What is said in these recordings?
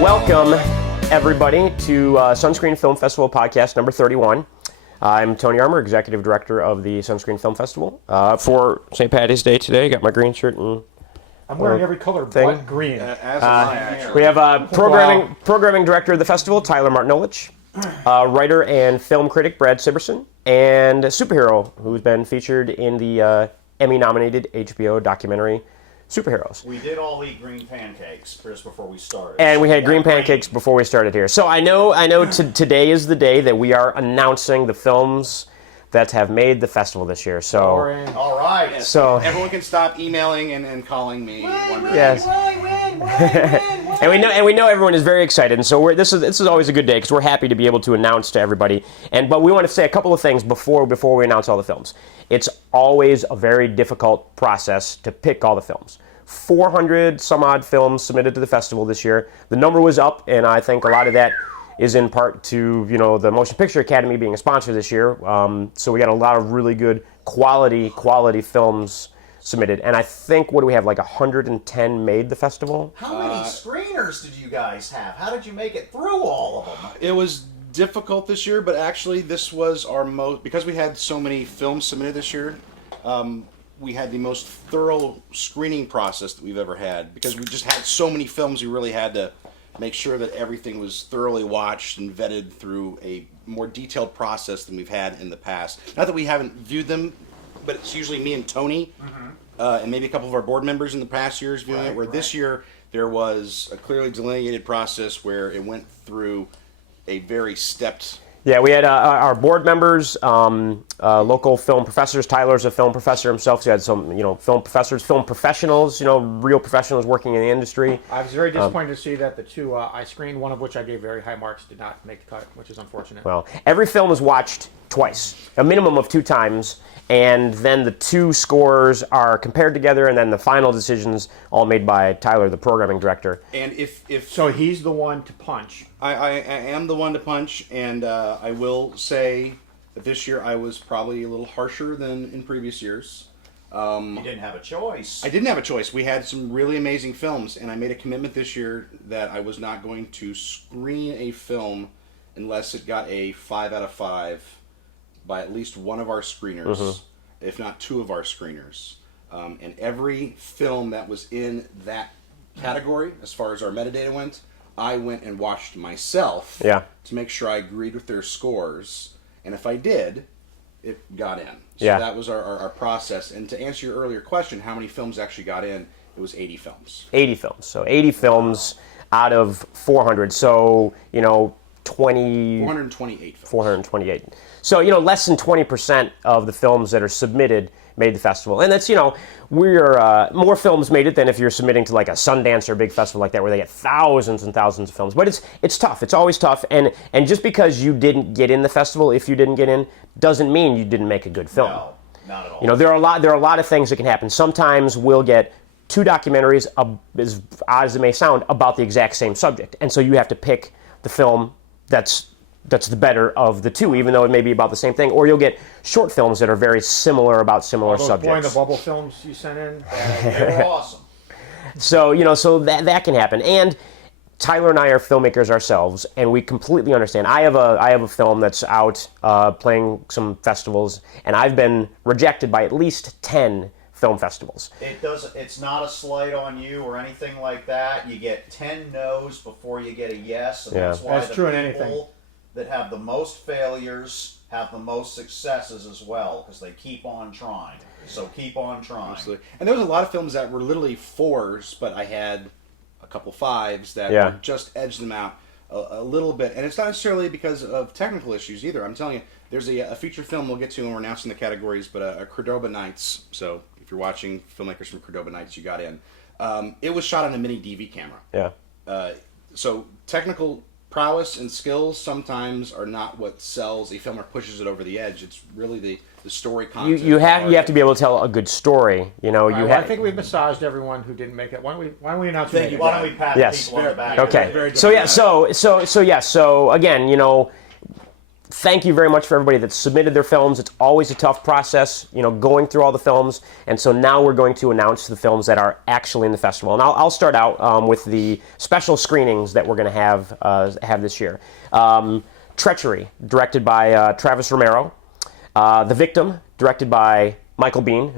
Welcome, everybody, to Sunscreen Film Festival podcast number 31. I'm Tony Armour, Executive Director of the Sunscreen Film Festival. For St. Patty's Day today, got my green shirt and I'm wearing every color but green. As am I, actually. we have programming director of the festival, Tyler Martinovich, writer and film critic, Brad Siberson, and a superhero who's been featured in the Emmy-nominated HBO documentary Superheroes. We did all eat green pancakes just before we started. And we had green pancakes before we started here. So I know today is the day that we are announcing the films that have made the festival this year. So all right. So Everyone can stop emailing and calling me. yes. And we know everyone is very excited, and so this is always a good day because we're happy to be able to announce to everybody. But we want to say a couple of things before we announce all the films. It's always a very difficult process to pick all the films. 400 some odd films submitted to the festival this year. The number was up, and I think a lot of that is in part to the Motion Picture Academy being a sponsor this year. So we got a lot of really good quality films submitted, and I think, what do we have, like 110 made the festival? How many screeners did you guys have? How did you make it through all of them? It was difficult this year, but actually this was our most, because we had so many films submitted this year, we had the most thorough screening process that we've ever had, because we just had so many films. We really had to make sure that everything was thoroughly watched and vetted through a more detailed process than we've had in the past. Not that we haven't viewed them, but it's usually me and Tony, and maybe a couple of our board members in the past years viewing it, where this year there was a clearly delineated process where it went through a very stepped... Yeah, we had our board members, local film professors. Tyler's a film professor himself, so we had some, film professors, film professionals, real professionals working in the industry. I was very disappointed to see that the two I screened, one of which I gave very high marks, did not make the cut, which is unfortunate. Well, every film is watched twice, a minimum of 2 times, and then the 2 scores are compared together, and then the final decisions all made by Tyler, the programming director. And if So he's the one to punch. I am the one to punch, and I will say that this year I was probably a little harsher than in previous years. You didn't have a choice. I didn't have a choice. We had some really amazing films, and I made a commitment this year that I was not going to screen a film unless it got a 5 out of 5 by at least one of our screeners, if not 2 of our screeners. And every film that was in that category, as far as our metadata went, I went and watched myself to make sure I agreed with their scores. And if I did, it got in. So that was our process. And to answer your earlier question, how many films actually got in, it was 80 films. 80 films. So 80 films out of 400. So, 428 films. 428. So, less than 20% of the films that are submitted made the festival. And that's, more films made it than if you're submitting to like a Sundance or a big festival like that where they get thousands and thousands of films. But it's tough. It's always tough. And just because you didn't get in the festival, if you didn't get in, doesn't mean you didn't make a good film. No, not at all. There are a lot of things that can happen. Sometimes we'll get 2 documentaries, as odd as it may sound, about the exact same subject. And so you have to pick the film that's the better of the 2, even though it may be about the same thing. Or you'll get short films that are very similar about similar subjects. Boy in the Bubble films you sent in. They were awesome. So, so that can happen. And Tyler and I are filmmakers ourselves, and we completely understand. I have a film that's out playing some festivals, and I've been rejected by at least 10 film festivals. It's not a slight on you or anything like that. You get 10 no's before you get a yes, and that's why That's true in the anything. people that have the most failures have the most successes as well, because they keep on trying. So keep on trying. Absolutely. And there was a lot of films that were literally 4s, but I had a couple 5s that just edged them out a little bit. And it's not necessarily because of technical issues either. I'm telling you, there's a feature film we'll get to when we're announcing the categories, but Cordoba Nights. So if you're watching filmmakers from Cordoba Nights, you got in. It was shot on a mini DV camera. Yeah. So technical prowess and skills sometimes are not what sells a film or pushes it over the edge. It's really the story content. You have to be able to tell a good story. I think we've massaged everyone who didn't make it. Why don't we announce it? Why don't we pat people on the back? Okay. So again, thank you very much for everybody that submitted their films. It's always a tough process, going through all the films. And so now we're going to announce the films that are actually in the festival. And I'll start out with the special screenings that we're going to have this year. Treachery, directed by Travis Romero. The Victim, directed by Michael Biehn,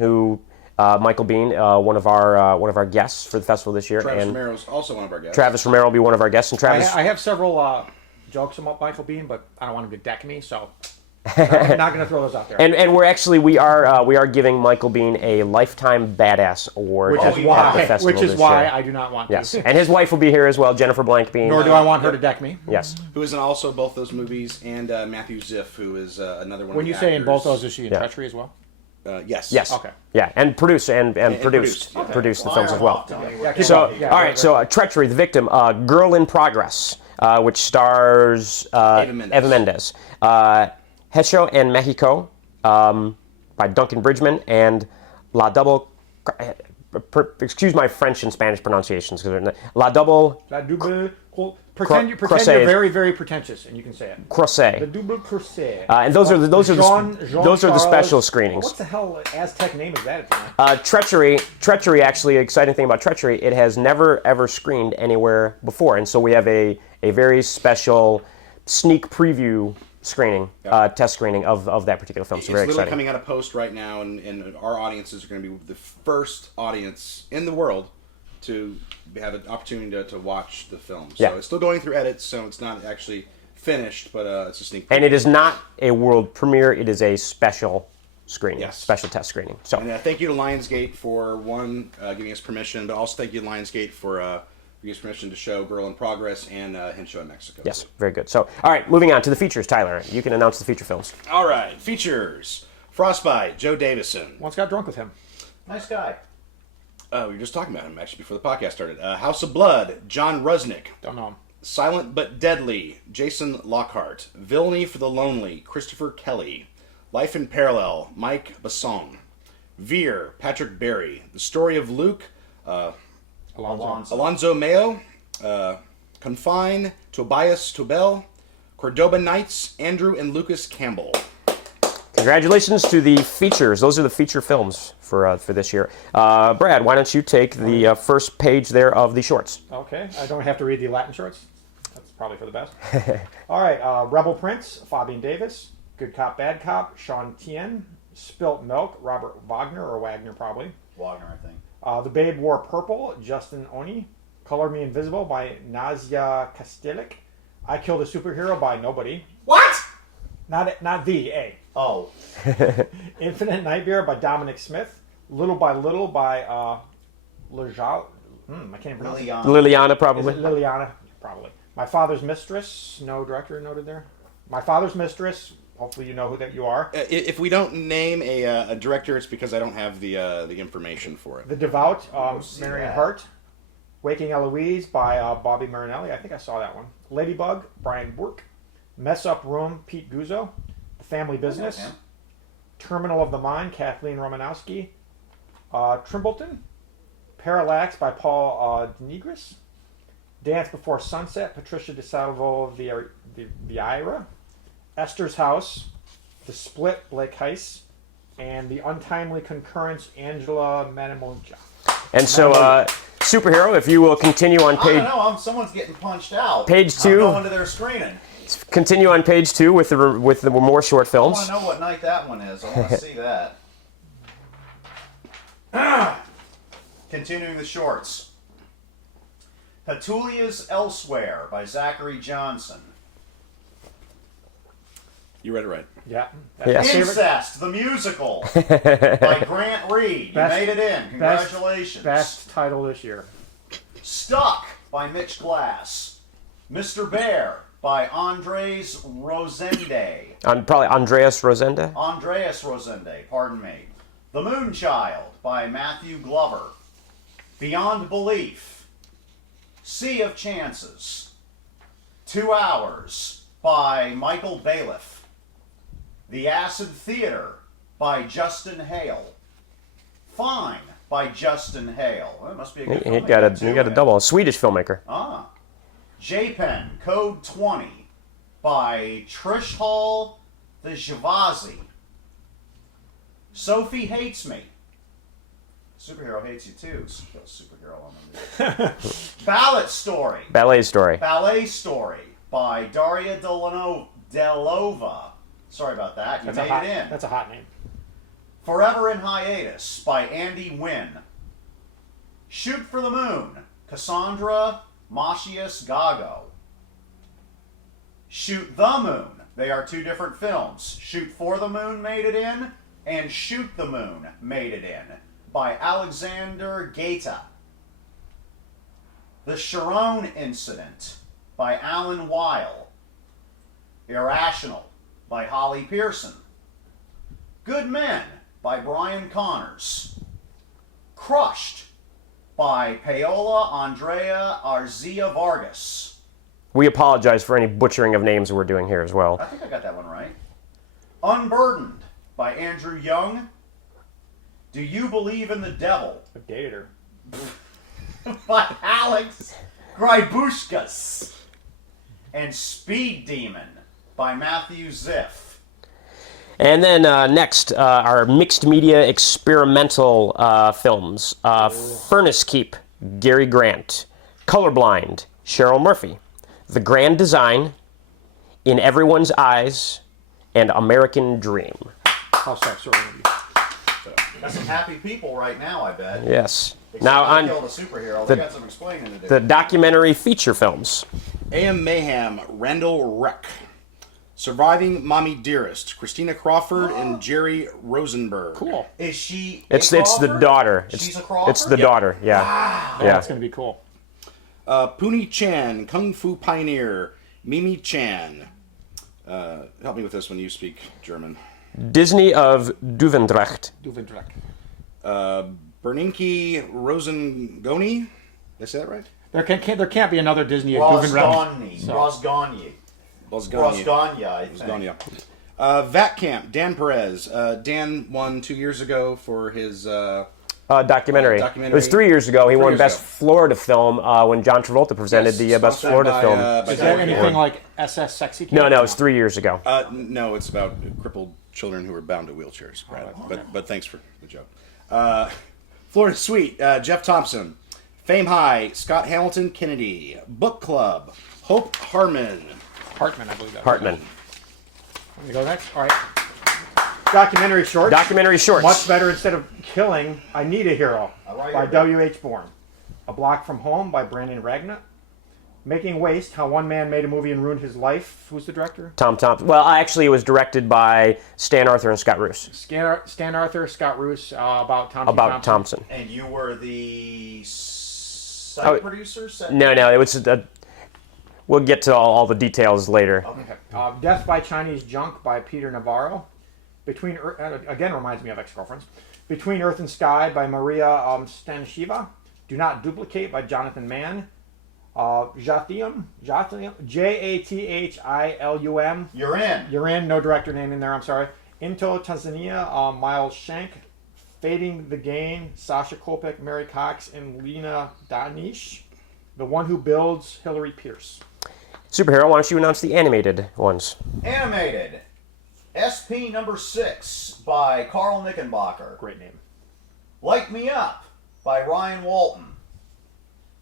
one of our guests for the festival this year. Travis and Romero is also one of our guests. Travis Romero will be one of our guests. And Travis, I have several jokes about Michael Biehn, but I don't want him to deck me, so I'm not going to throw those out there. and we are giving Michael Biehn a Lifetime Badass Award which at is the why festival this year. I do not want Yes, to. and his wife will be here as well, Jennifer Blank Biehn. Nor do I want her to deck me. Yes. Who is in also both those movies, and Matthew Ziff, who is another one When of you the say in both actors. those, is she in Yeah. Treachery as well? Yes. Yes. Okay. Yeah, and produced produced, yeah. produced the Well, films I as don't well. know, tell me Yeah, what- keep So, going. Yeah, all right. right, So, Treachery, The Victim, Girl in Progress, which stars Eva Mendes. Hesho and Mexico, by Duncan Bridgman, and La Double. Excuse my French and Spanish pronunciations, because La Double La double pretend you're Crusade. very, very pretentious, and you can say it. La Crochet. double crusade. And those are the Jean-Charles- special screenings. What the hell Aztec name is that? At Treachery, actually, exciting thing about Treachery, it has never ever screened anywhere before, and so we have a very special sneak preview screening, test screening of that particular film. So It's very literally exciting. coming out of post right now, and our audiences are going to be the first audience in the world to have an opportunity to watch the film. So Yeah. it's still going through edits, so it's not actually finished, but it's a sneak peek. And it is not a world premiere; it is a special screening, Yes. special test screening. So And thank you to Lionsgate for giving us permission, but also thank you to Lionsgate for giving us permission to show Girl in Progress and Henshaw in Mexico. yes, very good. So all right, moving on to the features. Tyler, you can announce the feature films. All right, features: Frostbite, Joe Davison. Once got drunk with him. Nice guy. We were just talking about him actually before the podcast started. House of Blood, John Rusnick. Don't know him. Silent but Deadly, Jason Lockhart. Villainy for the Lonely, Christopher Kelly. Life in Parallel, Mike Besson. Veer, Patrick Berry. The Story of Luke, Alonzo Mayo. Confine, Tobias Tobel. Cordoba Knights, Andrew and Lucas Campbell. Congratulations to the features. Those are the feature films for this year. Brad, why don't you take the first page there of the shorts? Okay, I don't have to read the Latin shorts. That's probably for the best. All right, Rebel Prince, Fabian Davis. Good Cop, Bad Cop, Sean Tien. Spilt Milk, Robert Wagner, or Wagner probably. Wagner, I think. The Babe Wore Purple, Justin Oni. Color Me Invisible by Nazia Kastelik. I Killed a Superhero by Nobody. What? Not the A. Oh, Infinite Nightmare by Dominic Smith. Little by Little by Lejal. I can't pronounce it. Liliana. Liliana, Is probably. it Liliana? Probably. My Father's Mistress. No director noted there. My Father's Mistress. Hopefully you know who that you are. If we don't name a director, it's because I don't have the information for it. The Devout. see Marion that. Hart. Waking Eloise by Bobby Marinelli. I think I saw that one. Ladybug. Brian Burke. Mess Up Room. Pete Guzzo. The Family Business. him. Terminal of the Mind. Kathleen Romanowski. Trimbleton. Parallax by Paul Denigris. Dance Before Sunset, Patricia DeSalvo Vieira. Esther's House, The Split, Blake Heiss, and The Untimely Concurrence, Angela Manamonja. And so, superhero, if you will continue on I page don't know. Someone's getting punched out. Page I'm 2. going to their screening. continue on page 2 with the more short I films. want to know what night that one is. I want to see that. Continuing the shorts. Petulia's Elsewhere by Zachary Johnson. You read it right. Yeah. Yeah. my favorite. Incest, the musical by Grant Reed. You Best- made it in. Congratulations. Best title this year. Stuck by Mitch Glass. Mr. Bear by Andres Rosende. Probably Andreas Rosenda. Andreas Rosende, pardon me. The Moonchild by Matthew Glover. Beyond Belief. Sea of Chances. 2 Hours by Michael Bailiff. The Acid Theater by Justin Hale. Fine by Justin Hale. Well, that must be a good He film. got a double. A Swedish filmmaker. Ah. J-Pen, Code 20. by Trishul Vijayavazi. Sophie Hates Me. Superhero hates you too. Superhero on the Ballet Story. Ballet Story by Daria Delova. Sorry about that. You made it in. That's a hot name. Forever in Hiatus by Andy Wynn. Shoot for the Moon, Cassandra Macias Gago. Shoot the Moon. They are two different films. Shoot for the Moon made it in, and Shoot the Moon made it in by Alexander Gaeta. The Sharon Incident by Alan Weil. Irrational by Holly Pearson. Good Men by Brian Connors. Crushed by Paola Andrea Arzia Vargas. We apologize for any butchering of names we're doing here as well. I think I got that one right. Unburdened by Andrew Young. Do You Believe in the Devil I've dated her. by Alex Grybushkas. And Speed Demon by Matthew Ziff. And then next, our mixed media experimental films. Furnace Keep, Gary Grant. Colorblind, Cheryl Murphy. The Grand Design, In Everyone's Eyes, and American Dream. I'll start sorting you. That's some happy people right now, I bet. Yes. Except Now I on killed a superhero. the- They got some explaining to do. the documentary feature films. A.M. Mayhem, Randall Reck. Surviving Mommy Dearest, Christina Crawford and Jerry Rosenberg. Cool. Is she? It's a the Crawford? daughter. She's a Crawford. It's the daughter. Yeah. Yeah, Yeah. that's going to be cool. Puni Chan, Kung Fu Pioneer, Mimi Chan. Help me with this when you speak German. Disney of Duvendrecht. Duvendrecht. Bernanke Rosengoni. Did I say that right? There can't be another Disney at Duvendrecht. Rosganye. Rosganya, I think. Rosganya. Vat Camp, Dan Perez. Dan won 2 years ago for his Documentary. Documentary. It was 3 years ago. He 3 won years Best ago. Florida Film when John Travolta presented the Best sponsored Florida by, Film. by Is that California. anything like SS Sexy Kid? No, it's 3 years ago. No, it's about crippled children who are bound to wheelchairs, Brad. But thanks for the joke. Florida Suite, Jeff Thompson. Fame High, Scott Hamilton Kennedy. Book Club, Hope Harmon. Hartman, I believe that. Hartman. Let me go next. All right. Documentary shorts. Documentary shorts. Much better instead of killing. I Need a Hero like by it. W.H. Bourne. A Block from Home by Brandon Ragna. Making Waste, How One Man Made a Movie and Ruined His Life. Who's the director? Tom Thompson. Well, actually, it was directed by Stan Arthur and Scott Roos. Stan Arthur, Scott Roos, about Thompson. And you were the site producer? No, it was. We'll get to all the details later. Okay. Death by Chinese Junk by Peter Navarro. Between again reminds me of Ex-Girlfriends. Between Earth and Sky by Maria Stanishiva. Do Not Duplicate by Jonathan Mann. Jathium, Jathilum. You're in. You're in. No director name in there. I'm sorry. Into Tanzania. Miles Shank. Fading the Gain. Sasha Kopek, Mary Cox, and Lena Danish. The One Who Builds. Hillary Pierce. Superhero, why don't you announce the animated ones? Animated. SP number 6 by Carl Nickenbacker. Great name. Light Me Up by Ryan Walton.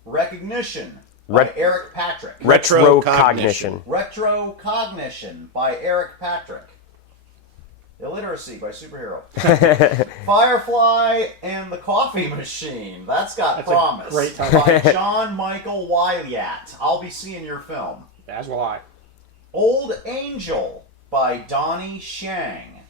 Recognition by Eric Patrick. Retrocognition. Retrocognition by Eric Patrick. Illiteracy by Superhero. Firefly and the Coffee Machine. That's got promise. A great title. By John Michael Wyatt. I'll be seeing your film. As will I. Old Angel by Donnie Shang.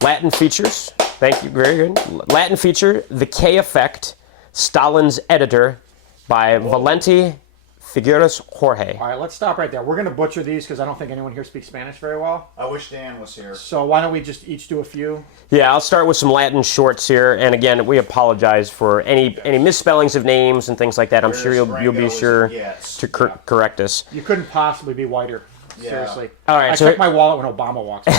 Latin features. Thank you. Very good. Latin feature, The K Effect, Stalin's Editor by Valente Figueres Jorge. All right, let's stop right there. We're going to butcher these because I don't think anyone here speaks Spanish very well. I wish Dan was here. So why don't we just each do a few? Yeah, I'll start with some Latin shorts here, and again, we apologize for any misspellings of names and things like that. I'm sure you'll be sure to correct us. You couldn't possibly be whiter. Yeah. Seriously. All right, I so check my wallet when Obama walks by.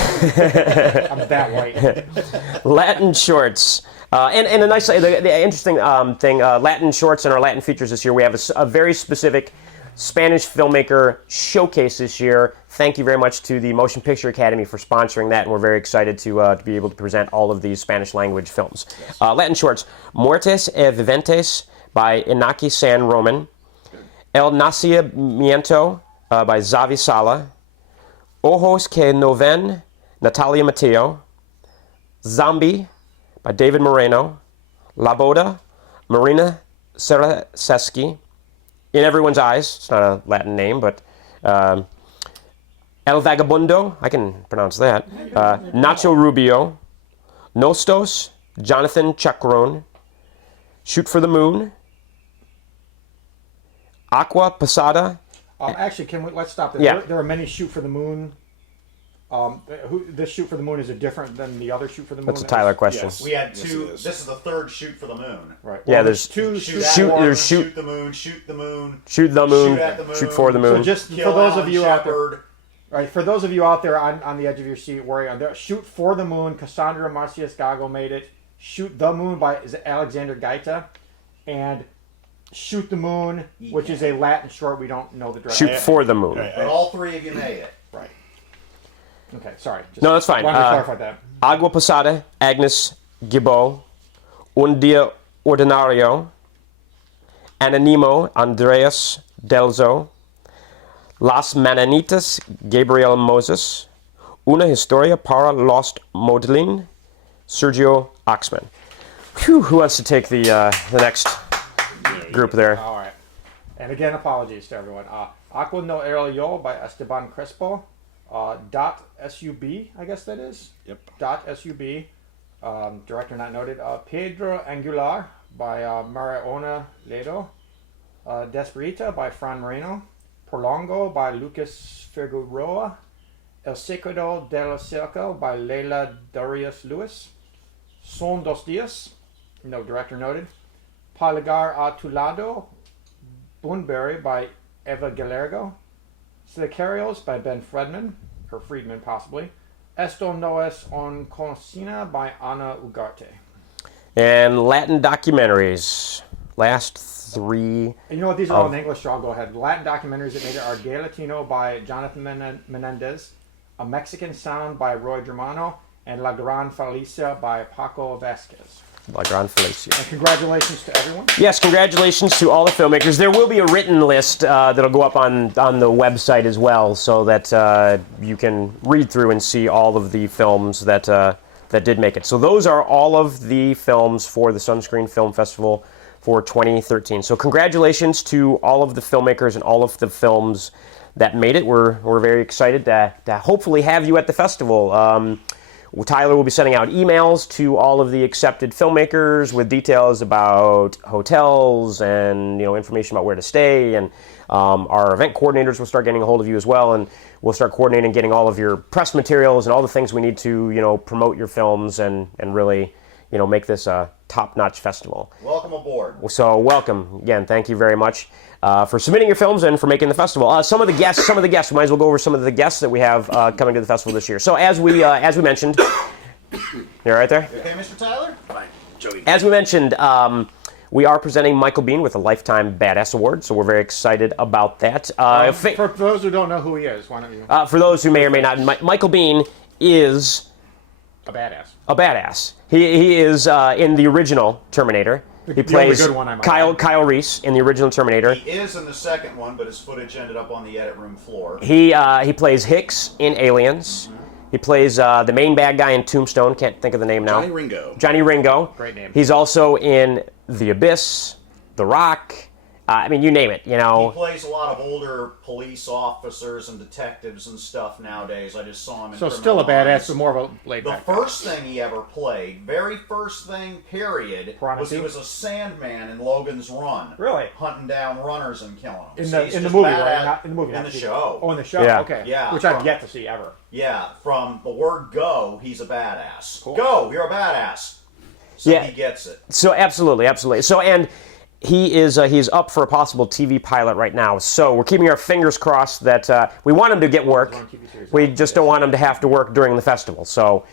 I'm that white. Latin shorts. And a nice, the interesting thing, Latin shorts and our Latin features this year, we have a very specific Spanish filmmaker showcase this year. Thank you very much to the Motion Picture Academy for sponsoring that, and we're very excited to be able to present all of these Spanish language films. Latin shorts: Muertes e Viventes by Inaki San Roman, El Nacimiento by Xavi Sala, Ojos que no ven, Natalia Mateo, Zombie by David Moreno, La Boda, Marina Saraseski, In Everyone's Eyes, it's not a Latin name, but El Vagabundo, I can pronounce that, Nacho Rubio, Nostos, Jonathan Chacron, Shoot for the Moon, Aqua Pasada. Actually, let's stop there. Yeah. There are many Shoot for the Moon. This Shoot for the Moon, is it different than the other Shoot for the Moon? That's a Tyler question. Yes. We had Yes, two. it is. This is the third shoot for the moon. Right. Yeah, Well, there's two Shoot, Shoot- at one, there's shoot- shoot the moon, shoot the moon, Shoot the Moon, Shoot at the Moon. Shoot for the Moon. So just kill for those Alan of you out there, Shepard. right? For those of you out there on the edge of your seat worrying, there, Shoot for the Moon. Cassandra Marcius Gago made it. Shoot the Moon by Alexander Gaita, and Shoot the Moon, which is a Latin short. We don't know the director. Shoot for the Moon. But all three of you made it. Right. Okay. Sorry. Just No, that's fine. Wanted to clarify that. Agua Pasada, Agnes Gibault, Un Dia Ordinario, Anonimo, Andreas Delzo, Las Mananitas, Gabriel Moses, Una Historia para los Modelin, Sergio Oxman. Whew, who wants to take the next group there? All right. And again, apologies to everyone. Aqua no Era Yo by Esteban Crespo. Dot SUB, I guess that is. Yep. Dot SUB. Director not noted. Pedro Angular by Mariona Ledo. Desperita by Fran Moreno. Prolongo by Lucas Figueroa. El Secreto del Circo by Leila Darius Lewis. Son dos Dias, no director noted. Palagar a tu lado, Bunbury by Eva Galergo. Sicarios by Ben Friedman, or Friedman possibly. Esto no es un cocina by Ana Ugarte. And Latin documentaries. Last three. And you know what? These are all in English, so I'll go ahead. Latin documentaries that made it are Gay Latino by Jonathan Menendez, A Mexican Sound by Roy Germano, and La Gran Felicia by Paco Vasquez. La Gran Felicia. And congratulations to everyone. Yes, congratulations to all the filmmakers. There will be a written list that'll go up on the website as well, so that you can read through and see all of the films that did make it. So those are all of the films for the Sunscreen Film Festival for 2013. So congratulations to all of the filmmakers and all of the films that made it. We're very excited to hopefully have you at the festival. Tyler will be sending out emails to all of the accepted filmmakers with details about hotels and information about where to stay, and our event coordinators will start getting a hold of you as well, and we'll start coordinating getting all of your press materials and all the things we need to promote your films and really make this a top-notch festival. Welcome aboard. So welcome again. Thank you very much for submitting your films and for making the festival. Some of the guests. We might as well go over some of the guests that we have coming to the festival this year. So as we mentioned, you're right there. You okay, Mr. Tyler? Fine. Joey. As we mentioned, we are presenting Michael Biehn with a Lifetime Badass Award, so we're very excited about that. For those who don't know who he is, why don't you? For those who may or may not, Michael Biehn is A badass. a badass. He is in the original Terminator. He The plays only good one, I might Kyle Reese in the original Terminator. He is in the second one, but his footage ended up on the edit room floor. He plays Hicks in Aliens. He plays the main bad guy in Tombstone. Can't think of the name now. Johnny Ringo. Johnny Ringo. Great name. He's also in The Abyss, The Rock. You name it. He plays a lot of older police officers and detectives and stuff nowadays. I just saw him in So Criminal still a badass, Minds. but more of a laid The back. first thing he ever played, very first thing, period, Piranha was he 2? was a Sandman in Logan's Run. Really? Hunting down runners and killing them. In So he's the just movie, badass- right? Not in the movie. In not the TV. show. Oh, in the show. Yeah. Okay. Yeah, Which I've from- yet to see ever. Yeah, from the word go, he's a badass. Cool. Go, you're a badass. So Yeah. he gets it. So absolutely. So and he's up for a possible TV pilot right now. So we're keeping our fingers crossed that we want him to get work. TV series. We just don't want him to have to work during the festival. So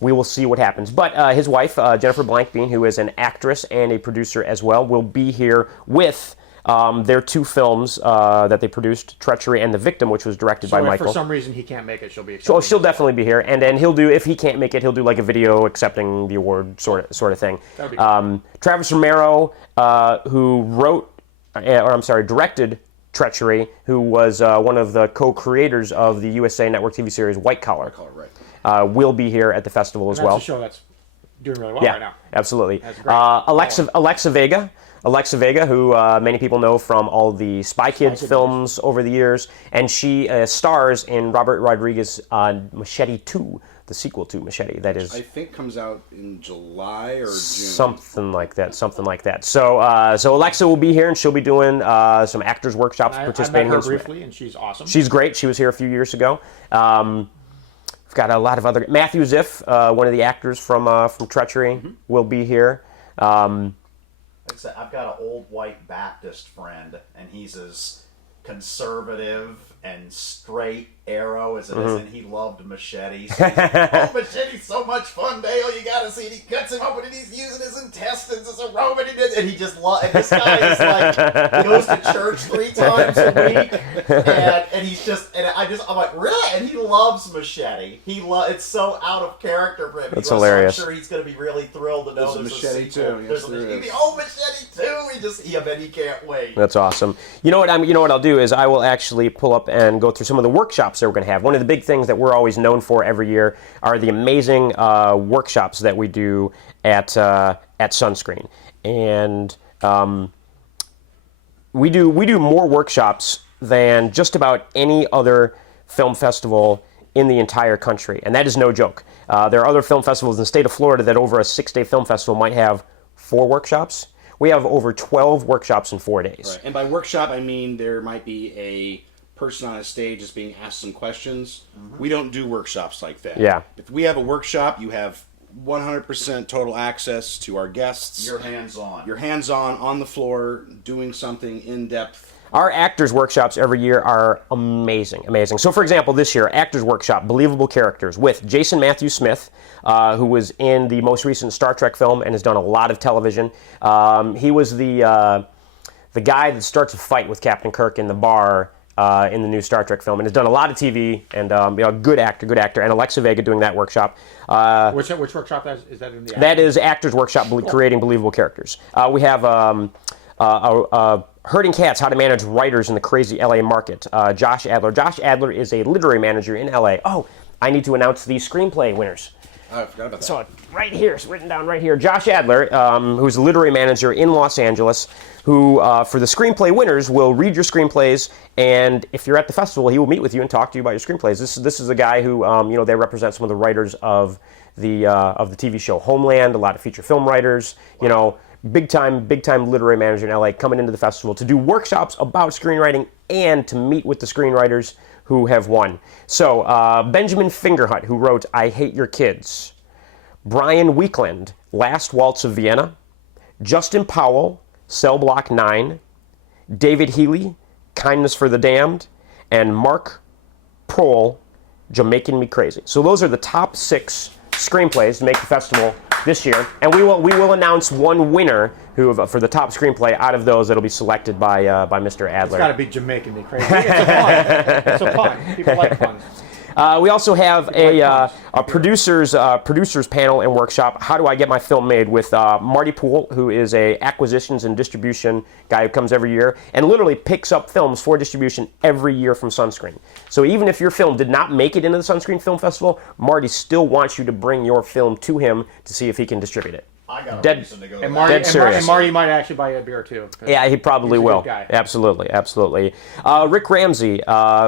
we will see what happens. But his wife, Jennifer Blank Bean, who is an actress and a producer as well, will be here with their two films that they produced, Treachery and The Victim, which was directed by So if Michael. for some reason he can't make it, she'll be So accepting she'll it. definitely be here, and then he'll do, if he can't make it, he'll do like a video accepting the award sort of thing. That'd be cool. Travis Romero, who directed Treachery, who was one of the co-creators of the USA Network TV series White Collar, Right. will be here at the festival as That's well. a show that's doing really well Yeah, right now. absolutely. That's great. Alexa Vega, who many people know from all the Spy Kids Kids films over the years, and she stars in Robert Rodriguez' Machete 2, the sequel to Machete. That is I think comes out in July or June. something like that. So, so Alexa will be here, and she'll be doing some actors workshops, I met participating her in some. briefly, and she's awesome. She's great. She was here a few years ago. We've got a lot of other. Matthew Ziff, one of the actors from Treachery, will be here. I've got an old white Baptist friend, and he's as conservative and straight arrow as it is, and he loved Machete. So he's like, oh, Machete's so much fun, Dale. You gotta see it. He cuts him open, and he's using his intestines as a rope, and he just loves. And this guy is like, he goes to church 3 times a week, and he's just, I'm like, really? And he loves Machete. It's so out of character for him. That's So hilarious. I'm sure he's gonna be really thrilled to know There's a there's Machete sequel. too. Yes, There's a there Machete. is. Oh, Machete too. I bet he can't wait. That's awesome. You know what I'll do is I will actually pull up and go through some of the workshops that we're going to have. One of the big things that we're always known for every year are the amazing workshops that we do at Sunscreen, and we do more workshops than just about any other film festival in the entire country, and that is no joke. There are other film festivals in the state of Florida that over a 6-day film festival might have 4 workshops. We have over 12 workshops in 4 days. Right. And by workshop, I mean there might be a person on a stage just being asked some questions. We don't do workshops like that. Yeah. If we have a workshop, you have 100% total access to our guests. You're hands-on. You're hands-on, on the floor, doing something in-depth. Our actors workshops every year are amazing. So, for example, this year, Actors Workshop, Believable Characters, with Jason Matthew Smith, who was in the most recent Star Trek film and has done a lot of television. He was the guy that starts a fight with Captain Kirk in the bar in the new Star Trek film, and has done a lot of TV, and good actor. And Alexa Vega doing that workshop. Which workshop is that in the? That is Actors Workshop, Creating Believable Characters. We have Herding Cats, How to Manage Writers in the Crazy LA Market. Josh Adler. Josh Adler is a literary manager in LA. Oh, I need to announce the screenplay winners. Oh, I forgot about that. So right here, it's written down right here. Josh Adler, who's a literary manager in Los Angeles, who for the screenplay winners will read your screenplays, and if you're at the festival, he will meet with you and talk to you about your screenplays. This is a guy who they represent some of the writers of the TV show Homeland, a lot of feature film writers. Wow. Big time literary manager in LA, coming into the festival to do workshops about screenwriting and to meet with the screenwriters who have won. So Benjamin Fingerhut, who wrote I Hate Your Kids, Brian Weekland, Last Waltz of Vienna, Justin Powell, Cell Block 9, David Healy, Kindness for the Damned, and Mark Prohl, Jamaican Me Crazy. So those are the top 6 screenplays to make the festival this year, and we will announce one winner for the top screenplay out of those that'll be selected by Mr. Adler. It's got to be Jamaican Me Crazy. It's a pun. It's a pun. People like puns. We also have a producers panel and workshop. How do I get my film made? With Marty Poole, who is a acquisitions and distribution guy who comes every year and literally picks up films for distribution every year from Sunscreen. So even if your film did not make it into the Sunscreen Film Festival, Marty still wants you to bring your film to him to see if he can distribute it. I got a Dead- reason to go. And to Marty, that. Dead serious. and Marty might actually buy you a beer too. Yeah, he probably He's a will. good guy. Absolutely. Rick Ramsey,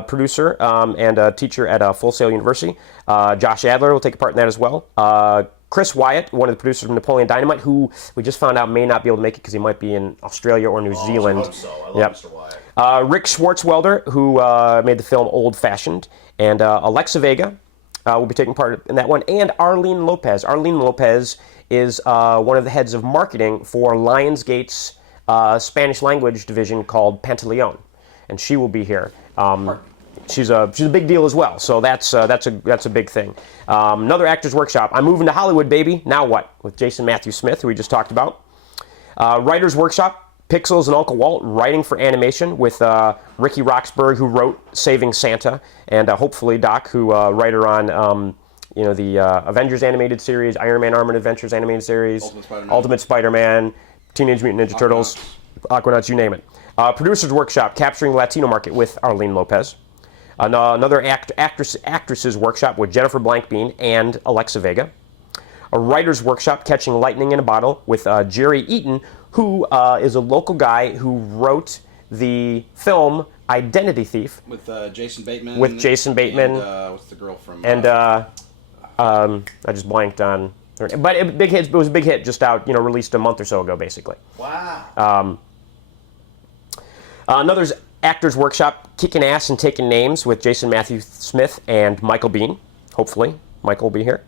producer and a teacher at Full Sail University. Josh Adler will take a part in that as well. Chris Wyatt, one of the producers of Napoleon Dynamite, who we just found out may not be able to make it because he might be in Australia or New Zealand. I hope so. I love Mr. Wyatt. Rick Schwartzwelder, who made the film Old Fashioned, and Alexa Vega will be taking part in that one, and Arlene Lopez. Arlene Lopez is one of the heads of marketing for Lionsgate's Spanish language division called Pantaleon, and she will be here. She's a big deal as well, so that's a big thing. Another actors workshop. I'm moving to Hollywood, baby. Now what? With Jason Matthew Smith, who we just talked about. Writers workshop. Pixels and Uncle Walt writing for animation with Ricky Roxburgh, who wrote Saving Santa, and hopefully Doc, who writer on the Avengers animated series, Iron Man Armored Adventures animated series, Ultimate Spider-Man, Teenage Mutant Ninja Turtles, Aquanauts, you name it. Producers Workshop, capturing the Latino market with Arlene Lopez. Another actresses workshop with Jennifer Blankbean and Alexa Vega. A writer's workshop, catching lightning in a bottle with Jerry Eaton, who is a local guy who wrote the film Identity Thief with Jason Bateman. And, what's the girl from? And I just blanked on her name. But it was a big hit, just out, released a month or so ago, basically. Wow. Another's Actors Workshop, Kicking Ass and Taking Names with Jason Matthew Smith and Michael Bean. Hopefully, Michael will be here.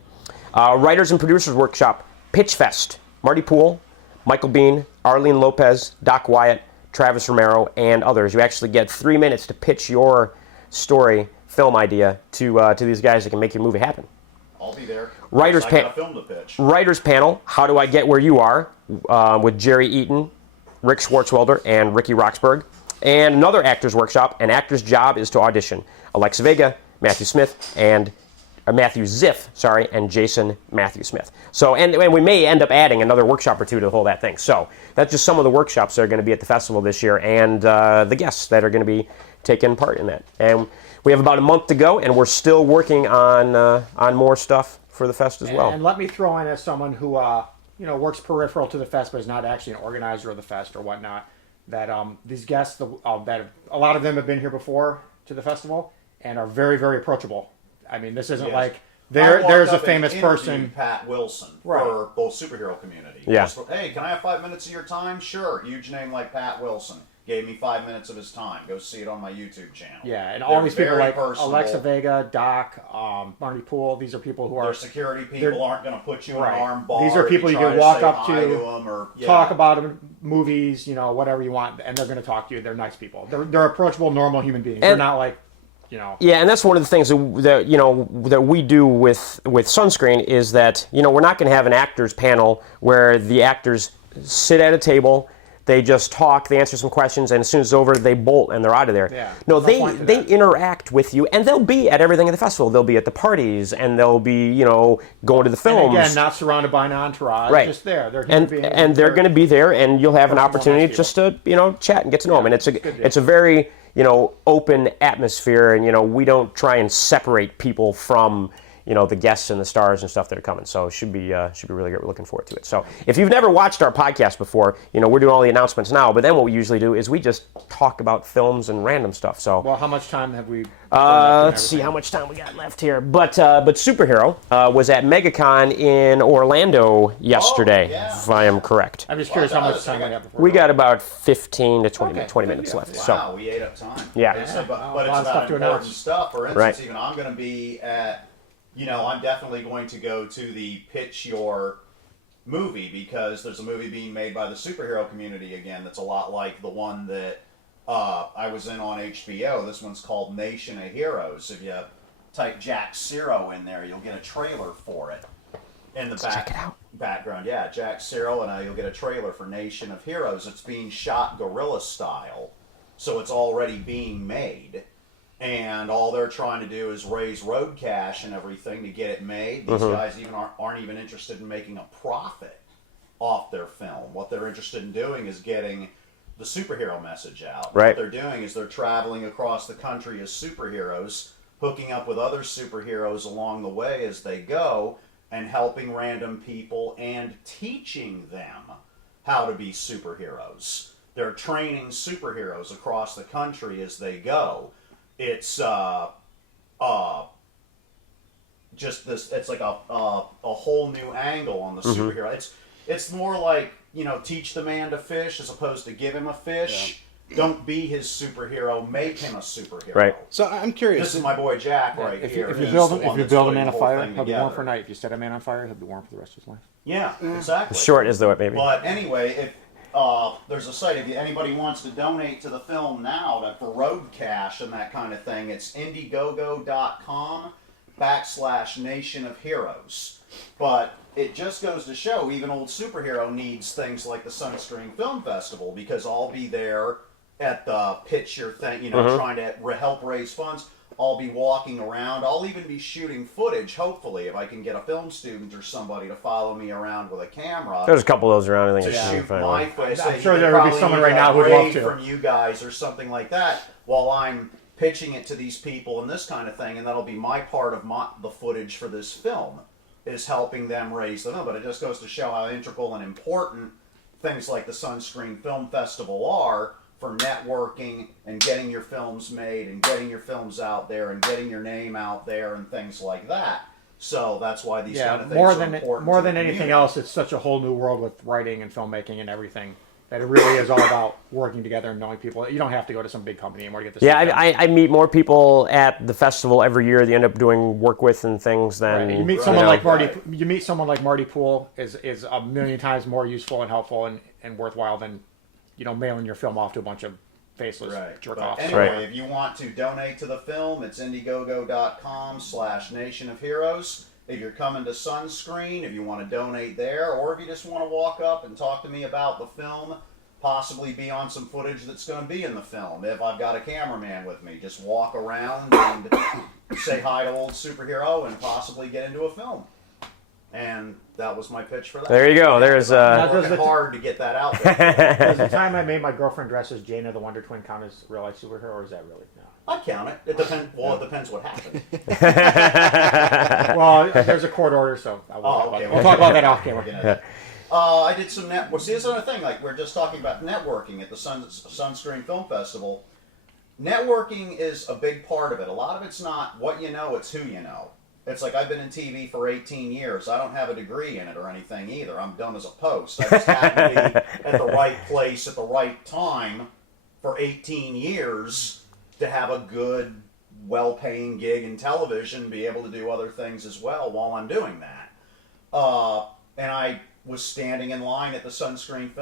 Writers and Producers Workshop, Pitch Fest, Marty Poole, Michael Bean, Arlene Lopez, Doc Wyatt, Travis Romero, and others. You actually get 3 minutes to pitch your story, film idea to these guys that can make your movie happen. I'll be there. Writers I got a film to pitch. Writers Panel, How Do I Get Where You Are, with Jerry Eaton, Rick Schwartzwelder, and Ricky Roxburgh. And another Actors Workshop, An Actor's Job is to Audition, Alexa Vega, Matthew Smith, and Matthew Ziff, and Jason Matthew Smith. So, and we may end up adding another workshop or two to the whole that thing. So that's just some of the workshops that are going to be at the festival this year, and the guests that are going to be taking part in that. And we have about a month to go, and we're still working on more stuff for the fest as well. And let me throw in as someone who works peripheral to the fest, but is not actually an organizer of the fest or whatnot, that these guests, that a lot of them have been here before to the festival and are very, very approachable. I mean, this isn't like there's a famous person. Pat Wilson Right. for both superhero community. Yeah. Just, hey, can I have 5 minutes of your time? Sure. Huge name like Pat Wilson gave me 5 minutes of his time. Go see it on my YouTube channel. Yeah, and all these people very like personable. Alexa Vega, Doc, Marty Poole. These are people who are Their security people aren't going to put you in an arm bar. These are people you try can walk say up hi to, them or, talk about them, movies, whatever you want, and they're going to talk to you. They're nice people. They're approachable, normal human beings. They're not like, Yeah, and that's one of the things that we do with Sunscreen is that we're not going to have an actors panel where the actors sit at a table, they just talk, they answer some questions, and as soon as it's over, they bolt and they're out of there. Yeah, no, there's no point to they that. interact with you, and they'll be at everything at the festival. They'll be at the parties, and they'll be going to the films. and again, not surrounded by an entourage, Right. just there. They're human beings. and they're going to be there, and you'll have an Personal, opportunity nice just to chat and get to know them. And it's a good deal. it's a very open atmosphere, and we don't try and separate people from the guests and the stars and stuff that are coming. So it should be really good. We're looking forward to it. So if you've never watched our podcast before, we're doing all the announcements now. But then what we usually do is we just talk about films and random stuff. So well, how much time have we? let's see how much time we got left here. But Superhero was at MegaCon in Orlando yesterday, if I am correct. I'm just curious how much time we have before. We got about 15 to 20, Okay, 20 good minutes deal. left. Wow, So we ate up time. Yeah. But A lot it's of stuff about to important announce. stuff. For instance, Right. even I'm going to be at, I'm definitely going to go to the Pitch Your movie because there's a movie being made by the superhero community again that's a lot like the one that I was in on HBO. This one's called Nation of Heroes. If you type Jack Ciro in there, you'll get a trailer for it. In the check it out. background, yeah, Jack Cyril, and you'll get a trailer for Nation of Heroes. It's being shot guerrilla style, so it's already being made, and all they're trying to do is raise road cash and everything to get it made. These guys even aren't even interested in making a profit off their film. What they're interested in doing is getting the superhero message out. Right. What they're doing is they're traveling across the country as superheroes, hooking up with other superheroes along the way as they go, and helping random people and teaching them how to be superheroes. They're training superheroes across the country as they go. It's just this. It's like a whole new angle on the superhero. It's more like teach the man to fish as opposed to give him a fish. Don't be his superhero. Make him a superhero. Right. So I'm curious. This is my boy Jack right If here. you He's build the him, one if you that's build a putting man the on whole fire, thing he'll be warm for a together. night. If you set a man on fire, he'll be warm for the rest of his life. Yeah, exactly. Short is the way, maybe. But anyway, if there's a site, if anybody wants to donate to the film now for road cash and that kind of thing, it's Indiegogo.com. /Nation of Heroes. But it just goes to show even old superhero needs things like the Sunscreen Film Festival, because I'll be there at the pitch your thing, you know, trying to help raise funds. I'll be walking around. I'll even be shooting footage, hopefully, if I can get a film student or somebody to follow me around with a camera. There's a couple of those around. I think To it should be shoot fine. my face. I'm sure there would be someone right now who'd love to. From you guys or something like that, while I'm pitching it to these people and this kind of thing, and that'll be my part of the footage for this film, is helping them raise the film. But it just goes to show how integral and important things like the Sunscreen Film Festival are for networking and getting your films made and getting your films out there and getting your name out there and things like that. So that's why these kind of things are important. More to the than anything community. else, it's such a whole new world with writing and filmmaking and everything that it really is all about working together and knowing people. You don't have to go to some big company anymore to get this. Yeah, stuff done. I meet more people at the festival every year. They end up doing work with and things than Right. You meet someone like Marty. You meet someone like Marty Poole is a million times more useful and helpful and worthwhile than, you know, mailing your film off to a bunch of faceless jerk But offs. anyway, Right. if you want to donate to the film, it's Indiegogo.com/Nation of Heroes. If you're coming to Sunscreen, if you want to donate there, or if you just want to walk up and talk to me about the film, possibly be on some footage that's going to be in the film. If I've got a cameraman with me, just walk around and say hi to old superhero and possibly get into a film. And that was my pitch for that. There you go. There's I'm working hard to get that out there. Does the time I made my girlfriend dress as Jaina the Wonder Twin count as real life superhero, or is that really no? I count it. It depends. Well, it depends what happened. Well, there's a court order, so I won't talk about okay. that. We'll talk about that off camera. I did some Well, see, that's another thing. Like, we're just talking about networking at the Sunscreen Film Festival. Networking is a big part of it. A lot of it's not what you know, it's who you know. It's like, I've been in TV for 18 years. I don't have a degree in it or anything either. I'm dumb as a post. I just happen to be at the right place at the right time for 18 years to have a good, well-paying gig in television, be able to do other things as well while I'm doing that. And I was standing in line at the Sunscreen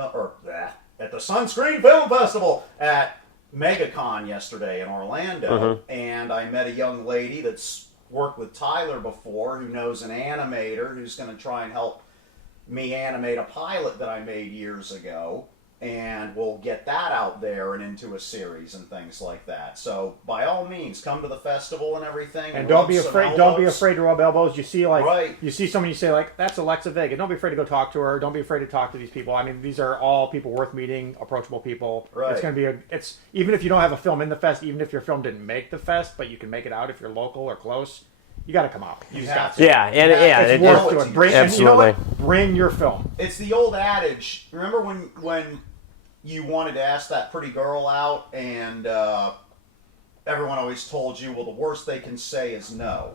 Film Festival at MegaCon yesterday in Orlando, and I met a young lady that's worked with Tyler before, who knows an animator who's going to try and help me animate a pilot that I made years ago, and we'll get that out there and into a series and things like that. So by all means, come to the festival and everything. And don't be afraid. Don't be afraid to rub elbows. You see, you see someone, you say like, "That's Alexa Vega." Don't be afraid to go talk to her. Don't be afraid to talk to these people. I mean, these are all people worth meeting, approachable people. Right. It's going to be it's even if you don't have a film in the fest, even if your film didn't make the fest, but you can make it out if you're local or close. You got to come out. You just got to. yeah, and It's worth it's- doing. Bring, and you know absolutely. what? Bring your film. It's the old adage. Remember when you wanted to ask that pretty girl out, and everyone always told you, well, the worst they can say is no.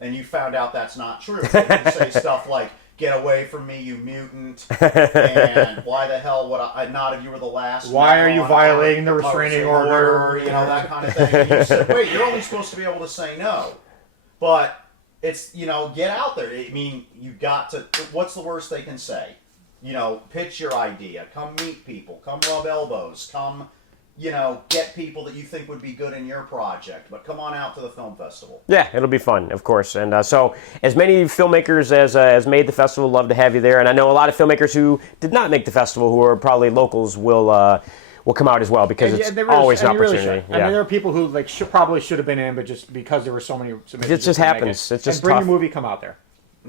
And you found out that's not true. They can say stuff like, "Get away from me, you mutant," and "Why the hell would I not if you were the last Why man are you on violating the Earth? restraining order?" You know, that kind of thing. And you said, wait, you're only supposed to be able to say no. But it's, you know, get out there. I mean, you got to, what's the worst they can say? You know, pitch your idea. Come meet people. Come rub elbows. Come, you know, get people that you think would be good in your project. But come on out to the film festival. Yeah, it'll be fun, of course. And so, as many filmmakers as made the festival, love to have you there. And I know a lot of filmmakers who did not make the festival, who are probably locals, will come out as well, because it's always an opportunity. I mean, there are people who like probably should have been in, but just because there were so many submissions, It just happens. It's just and bring tough. your movie, come out there,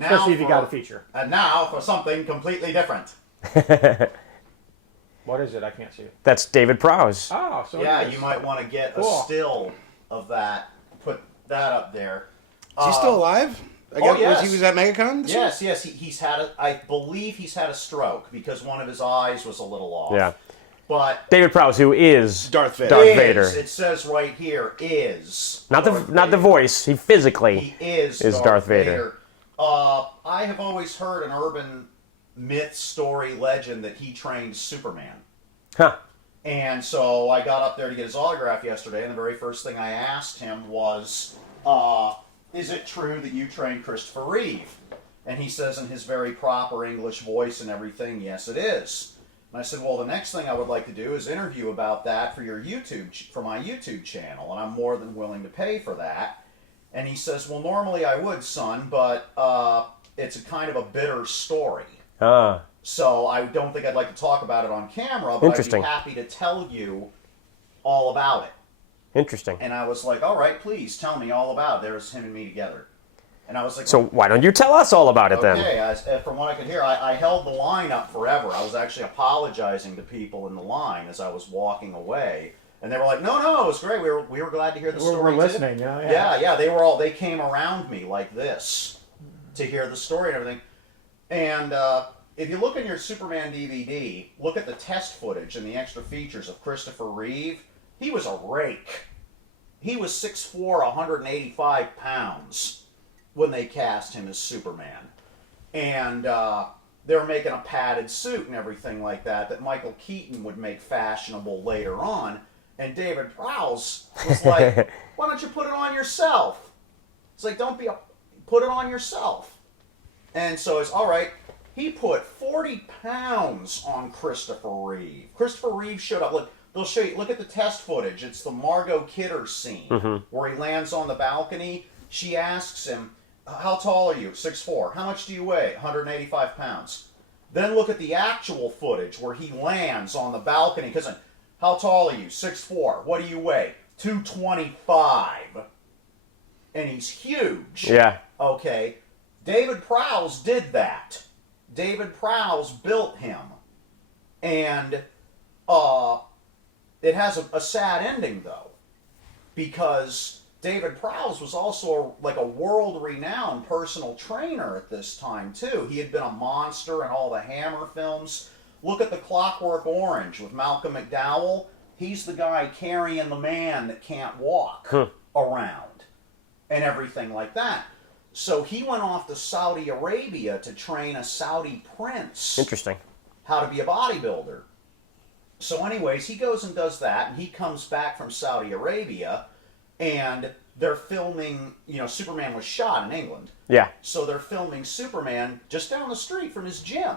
especially if you got a feature. And now for something completely different. What is it? I can't see it. That's David Prowse. Oh, so Yeah, it is. you might want to get Cool. a still of that. Put that up there. Is he still alive? yes. He was at MegaCon? Yes, yes. He's had I believe he's had a stroke because one of his eyes was a little off. Yeah. But David Prowse, who is Darth Vader. Darth is, Vader. it says right here, is. Not the Darth not the Vader. voice. He physically He is Darth Vader. I have always heard an urban myth, story, legend that he trained Superman. Huh. And so I got up there to get his autograph yesterday, and the very first thing I asked him was, is it true that you trained Christopher Reeve? And he says in his very proper English voice and everything, yes, it is. And I said, well, the next thing I would like to do is interview about that for your for my YouTube channel, and I'm more than willing to pay for that. And he says, well, normally I would, son, but it's a kind of a bitter story. So I don't think I'd like to talk about it on camera, but I'd be happy to tell you all about it. Interesting. And I was like, all right, please tell me all about it. There's him and me together. And I was like, So why don't you tell us all about it then? Okay, from what I could hear, I held the line up forever. I was actually apologizing to people in the line as I was walking away. And they were like, no, it was great. We were glad to hear the story. We're listening, you know? Yeah. They came around me like this to hear the story and everything. And if you look in your Superman DVD, look at the test footage and the extra features of Christopher Reeve. He was a rake. He was 6'4", 185 pounds when they cast him as Superman. And they were making a padded suit and everything like that Michael Keaton would make fashionable later on. And David Prowse was like, why don't you put it on yourself? It's like, put it on yourself. And so it's, all right, he put 40 pounds on Christopher Reeve. Christopher Reeve showed up. Look, they'll show you, look at the test footage. It's the Margot Kidder scene where he lands on the balcony. She asks him, how tall are you? 6'4". How much do you weigh? 185 pounds. Then look at the actual footage where he lands on the balcony. Because how tall are you? 6'4". What do you weigh? 225. And he's huge. Yeah. Okay. David Prowse did that. David Prowse built him. And it has a sad ending, though. Because David Prowse was also like a world-renowned personal trainer at this time, too. He had been a monster in all the Hammer films. Look at The Clockwork Orange with Malcolm McDowell. He's the guy carrying the man that can't walk around and everything like that. So he went off to Saudi Arabia to train a Saudi prince. Interesting. How to be a bodybuilder. So anyways, he goes and does that, and he comes back from Saudi Arabia, and they're filming, Superman was shot in England. Yeah. So they're filming Superman just down the street from his gym.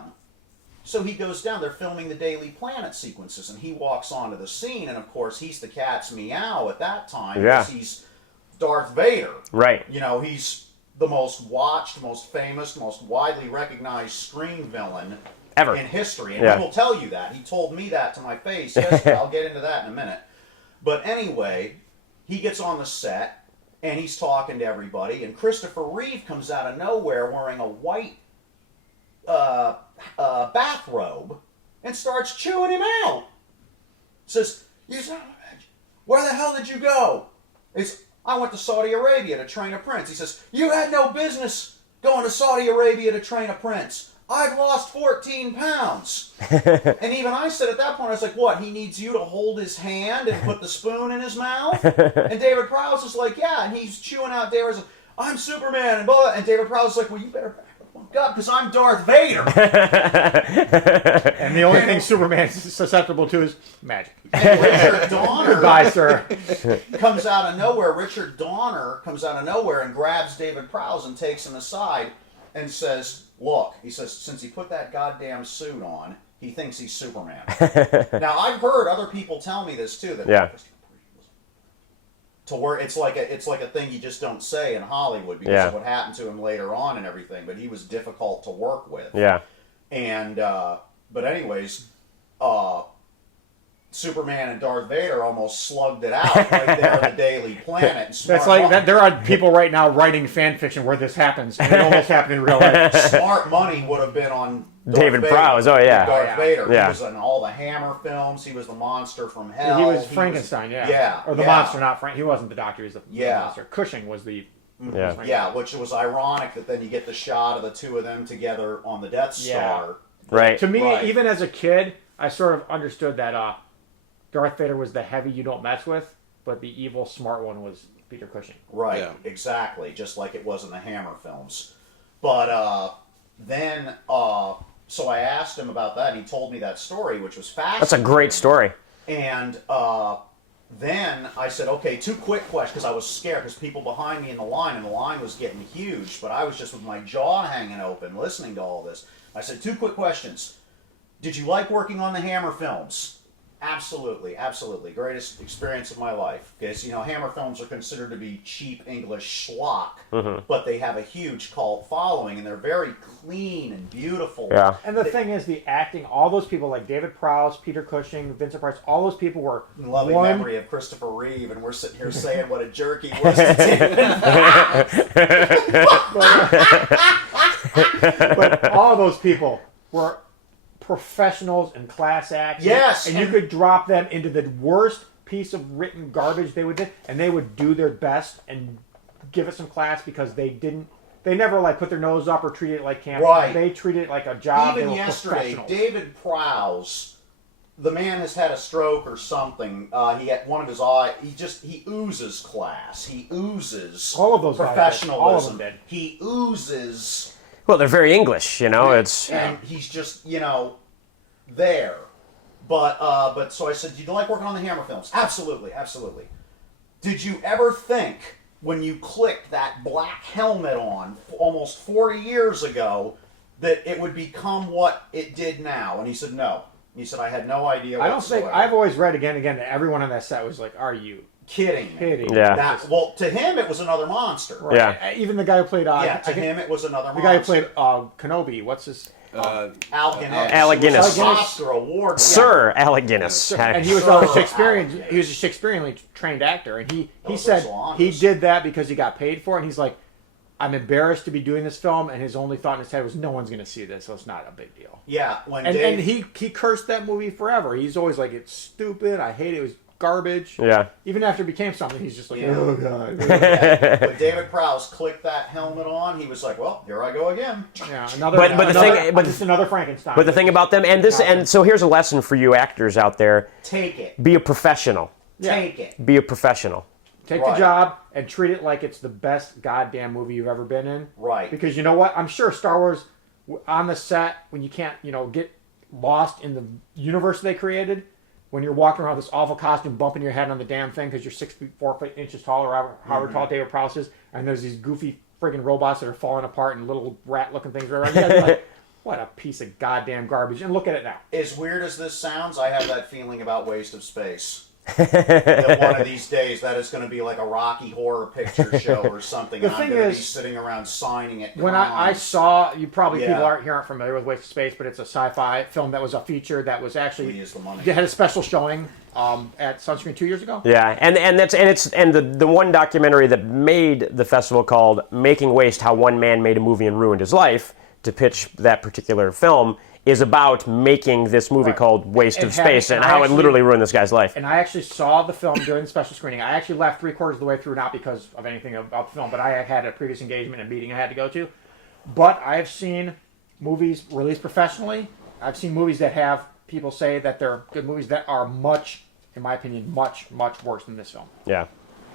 So he goes down, they're filming the Daily Planet sequences, and he walks onto the scene, and of course he's the cat's meow at that time, because he's Darth Vader. Right. He's the most watched, most famous, most widely recognized screen villain ever in history. And he will tell you that. He told me that to my face yesterday. I'll get into that in a minute. But anyway, he gets on the set, and he's talking to everybody, and Christopher Reeve comes out of nowhere wearing a white bathrobe and starts chewing him out. Says, "You son of a bitch, where the hell did you go?" He's, "I went to Saudi Arabia to train a prince." He says, "You had no business going to Saudi Arabia to train a prince. I've lost 14 pounds. And even I said at that point, I was like, what, he needs you to hold his hand and put the spoon in his mouth? And David Prowse is like, yeah, and he's chewing out David's, I'm Superman, and blah, and David Prowse is like, well, you better back the fuck up, because I'm Darth Vader. And the only thing Superman is susceptible to is magic. And Richard Donner Goodbye, sir. comes out of nowhere. Richard Donner comes out of nowhere and grabs David Prowse and takes him aside and says, look, he says, since he put that goddamn suit on, he thinks he's Superman. Now, I've heard other people tell me this too, that to where it's like a thing you just don't say in Hollywood because of what happened to him later on and everything, but he was difficult to work with. Yeah. And but anyways, Superman and Darth Vader almost slugged it out right there on the Daily Planet. That's like that. There are people right now writing fan fiction where this happens, and it almost happened in real life. Smart money would have been on David Vader, Prowse. Oh yeah, Darth Vader. Yeah. He was in all the Hammer films. He was the monster from hell. He was Frankenstein, or the monster, not Frank. He wasn't the doctor. He was the monster. Cushing was the which was ironic that then you get the shot of the two of them together on the Death Star. Right. To me, even as a kid, I sort of understood that Darth Vader was the heavy you don't mess with, but the evil smart one was Peter Cushing. Right, exactly, just like it was in the Hammer films. But then, so I asked him about that, and he told me that story, which was fascinating. That's a great story. And then I said, okay, 2 quick questions, because I was scared, because people behind me in the line, and the line was getting huge, but I was just with my jaw hanging open, listening to all this. I said, 2 quick questions. Did you like working on the Hammer films? Absolutely, absolutely. Greatest experience of my life. Because, Hammer films are considered to be cheap English schlock, but they have a huge cult following, and they're very clean and beautiful. Yeah. And the thing is, the acting, all those people like David Prowse, Peter Cushing, Vincent Price, all those people were In loving one. memory of Christopher Reeve, and we're sitting here saying what a jerk he was to David. But all those people were professionals and class acts. Yes, and you could drop them into the worst piece of written garbage they would do, and they would do their best and give it some class because they never like put their nose up or treat it like camp. Right. They treated it like a job. Even they were yesterday, professionals. David Prowse, the man has had a stroke or something. He had one of his eye. He oozes class. He oozes All of those guys did. professionalism. All of them did. He oozes. Well, they're very English, it's... And he's just, there. But so I said, "Do you like working on the Hammer films?" Absolutely, absolutely. Did you ever think when you clicked that black helmet on almost 40 years ago that it would become what it did now? And he said, "No." He said, "I had no idea I don't think whatsoever." I've always read again and again that everyone on that set was like, "Are you Kidding me. kidding?" Yeah. Well, to him, it was another monster. Right. Yeah. Even the guy who played Yeah, to him, it was another the monster. guy who played Kenobi. What's his? Al Guinness. Alec He was Guinness. an Oscar award. Sir Alec Guinness. And he was Sir a Shakespearean. Alec He was a Shakespeareanly trained actor, and he Those said are salons. he did that because he got paid for it. And he's like, "I'm embarrassed to be doing this film," and his only thought in his head was, "No one's going to see this, so it's not a big deal." Yeah, when And Dave... he cursed that movie forever. He's always like, "It's stupid. I hate it. It was garbage." Yeah. Even after it became something, he's just like, Yeah. "Oh god." when David Prowse clicked that helmet on, he was like, "Well, here I go again." Yeah, another. But the another- thing- but- just another Frankenstein. But the thing about them, and so here's a lesson for you actors out there: Take it. be a professional. Yeah. Take it. Be a professional. Take Right. the job and treat it like it's the best goddamn movie you've ever been in. Right. Because you know what? I'm sure Star Wars, on the set, when you can't, get lost in the universe they created, when you're walking around with this awful costume, bumping your head on the damn thing because you're 6 feet 4 inches tall, or however tall David Prowse is, and there's these goofy friggin' robots that are falling apart and little rat-looking things around. You gotta be like, what a piece of goddamn garbage. And look at it now. As weird as this sounds, I have that feeling about Waste of Space. That one of these days, that is going to be like a Rocky Horror Picture Show or something. The and I'm thing going to be is, sitting around signing it. When I saw, you probably Yeah. people aren't familiar with Waste of Space, but it's a sci-fi film that was a feature that was actually We is the money. they had a special showing at Sunscreen 2 years ago. Yeah, and the one documentary that made the festival called "Making Waste: How One Man Made a Movie and Ruined His Life" to pitch that particular film is about making this movie Right. called Waste And of Space having- and and I how it actually- literally ruined this guy's life. And I actually saw the film during the special screening. I actually left 3/4 of the way through, not because of anything about the film, but I had a previous engagement and meeting I had to go to. But I've seen movies released professionally. I've seen movies that have people say that they're good movies that are much, in my opinion, much, much worse than this film. Yeah.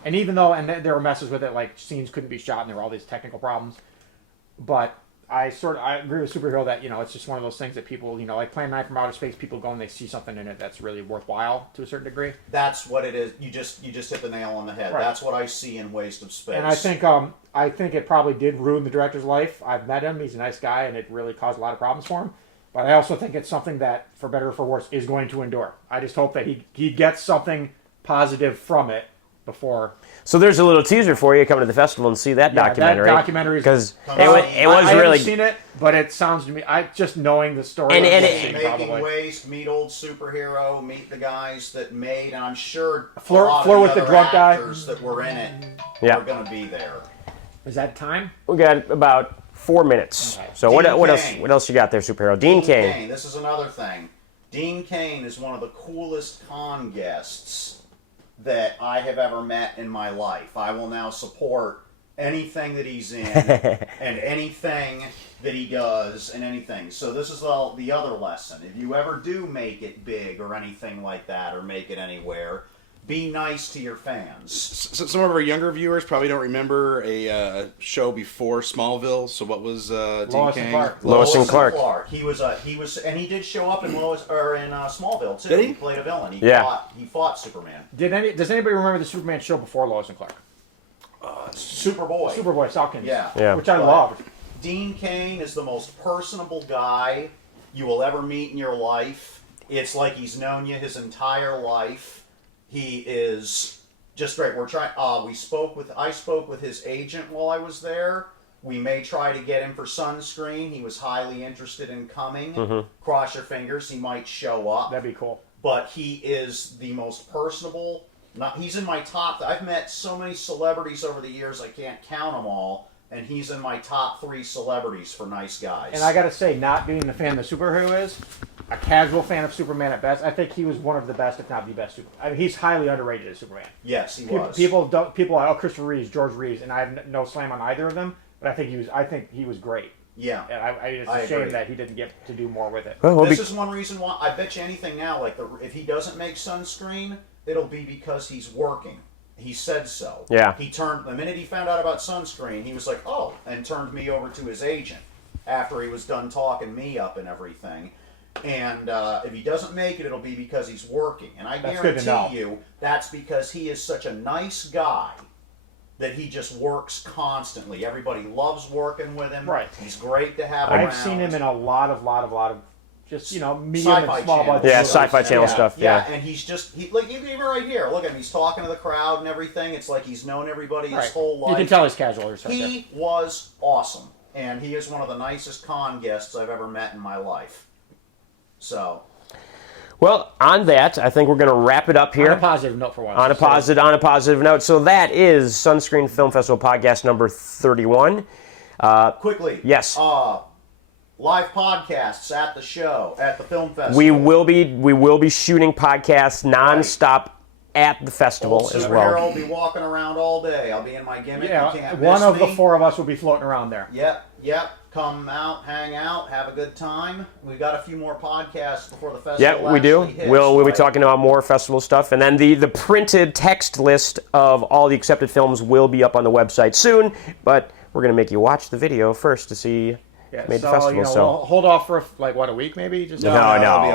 And even though, and there were messes with it, like scenes couldn't be shot and there were all these technical problems. But I agree with Superhero that, it's just one of those things that people, like Plan 9 from Outer Space, people go and they see something in it that's really worthwhile to a certain degree. That's what it is. You just hit the nail on the head. Right. That's what I see in Waste of Space. And I think it probably did ruin the director's life. I've met him; he's a nice guy, and it really caused a lot of problems for him. But I also think it's something that, for better or for worse, is going to endure. I just hope that he gets something positive from it before. So there's a little teaser for you coming to the festival and see that documentary. That documentary is because I it was I really. haven't seen it, but it sounds to me. I just knowing the story. And I'm it- guessing Making probably. Waste, meet Old Superhero, meet the guys that made, and I'm sure Floor- a lot Floor of with the the other drunk guy. actors that were in it Yeah. are going to be there. Is that time? We got about 4 minutes. Okay. So Dean what else? Cain. What else you got there, Superhero? Dean Cain. This is another thing. Dean Cain is one of the coolest con guests that I have ever met in my life. I will now support anything that he's in and anything that he does and anything. So this is the other lesson. If you ever do make it big or anything like that or make it anywhere, be nice to your fans. Some of our younger viewers probably don't remember a show before Smallville. So what was Dean Lois and Cain? Clark. Lois and Clark. He was, and he did show up in Smallville too. Did he? He played a villain. Yeah. He fought Superman. Does anybody remember the Superman show before Lois and Clark? Superboy. Superboy Salkins. Yeah. Which I But loved. Dean Cain is the most personable guy you will ever meet in your life. It's like he's known you his entire life. He is just great. I spoke with his agent while I was there. We may try to get him for sunscreen. He was highly interested in coming. Cross your fingers, he might show up. That'd be cool. But he is the most personable. He's in my top. I've met so many celebrities over the years, I can't count them all. And he's in my top 3 celebrities for nice guys. And I gotta say, not being the fan the superhero is, a casual fan of Superman at best, I think he was one of the best, if not the best Superman. I mean, he's highly underrated as Superman. Yes, he was. People are, oh, Christopher Reeves, George Reeves, and I have no slam on either of them, but I think he was great. Yeah. And it's a shame that he didn't get to do more with it. Well, This is one reason why I bet you anything now. Like if he doesn't make sunscreen, it'll be because he's working. He said so. Yeah. The minute he found out about sunscreen, he was like, oh, and turned me over to his agent after he was done talking me up and everything. And if he doesn't make it, it'll be because he's working. And I guarantee you that's because he is such a nice guy that he just works constantly. Everybody loves working with him. Right. He's great to have around. I've seen him in a lot of just, medium Sci-fi and small channel. budget. Yeah, movies. Sci-Fi Channel stuff. Yeah, and he's just like even right here. Look at him. He's talking to the crowd and everything. It's like he's known everybody his whole life. You can tell he's casual. He was awesome, and he is one of the nicest con guests I've ever met in my life. So, Well, on that, I think we're going to wrap it up here. On a positive note for once. On a positive note. So that is Sunscreen Film Festival podcast number 31. quickly. Yes. Live podcasts at the show, at the film festival. We will be shooting podcasts nonstop at the festival Old as Superhero well. will be walking around all day. I'll be in my gimmick. You Yeah, can't one miss of the me. 4 of us will be floating around there. Yep. Come out, hang out, have a good time. We've got a few more podcasts before the festival. Yeah, we do. actually hits, We'll be right? talking about more festival stuff, and then the printed text list of all the accepted films will be up on the website soon. But we're going to make you watch the video first to see Yeah, made the so, festival. we'll hold off for a week maybe. Just No,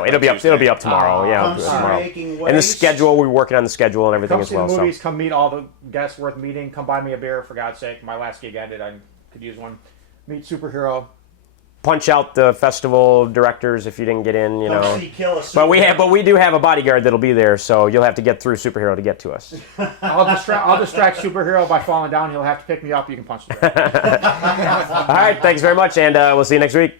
it'll be up it'll be up tomorrow. Yeah, Come see tomorrow. Making And the Waves. schedule, we're working on the schedule and everything Come as see well. the movies. So Come meet all the guests worth meeting. Come buy me a beer, for God's sake. My last gig ended. I could use one. Meet Superhero. punch out the festival directors if you didn't get in. You Come know. see Kill a But Superhero. we do have a bodyguard that'll be there, so you'll have to get through Superhero to get to us. I'll distract Superhero by falling down. He'll have to pick me up. You can punch the bear. All right, thanks very much, and we'll see you next week.